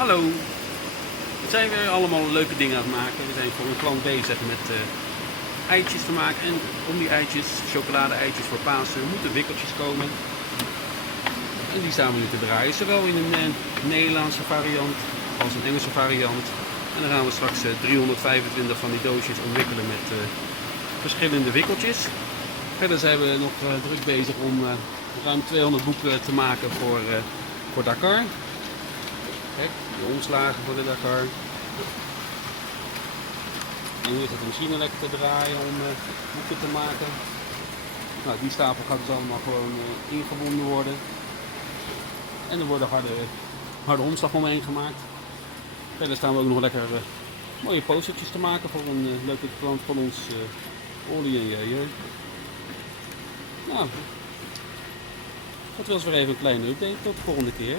Hallo, we zijn weer allemaal leuke dingen aan het maken. We zijn voor een klant bezig met eitjes te maken. En om die eitjes, chocolade-eitjes voor Pasen, moeten wikkeltjes komen. En die staan we nu te draaien, zowel in een Nederlandse variant als een Engelse variant. En dan gaan we straks 325 van die doosjes omwikkelen met verschillende wikkeltjes. Verder zijn we nog druk bezig om ruim 200 boeken te maken voor Dakar. Kijk, de omslagen voor de Dakar. En hier zit de machine lekker te draaien om boeken te maken. Nou, die stapel gaat dus allemaal gewoon ingebonden worden. En er worden harde omslag omheen gemaakt. Verder staan we ook nog lekker mooie postertjes te maken voor een leuke klant van ons, Olly en Jeu. Nou, dat was weer even een kleine update. Tot de volgende keer.